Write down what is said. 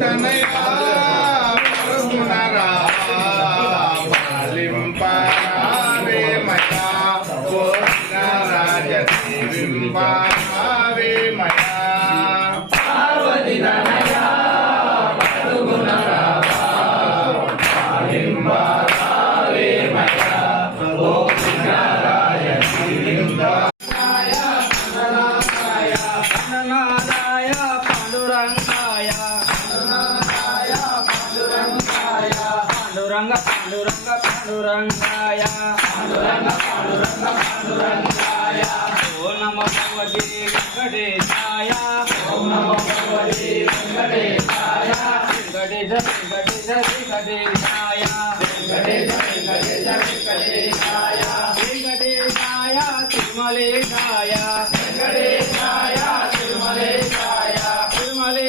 తనయా పరుగునరా పాలింపరావే మయా కోరిన రాజదేవింపరావే మయా పార్వతి తనయా పరుగునరా పాలింపరావే మయా కోరిన రాజదేవింపరాయ నారాయ పాండురంగాయ పాండురంగ పాండురంగ పాండురంగాయ ఓం నమో భగవతే వెంకటేశాయ వెంకటేశ వెంకటేశ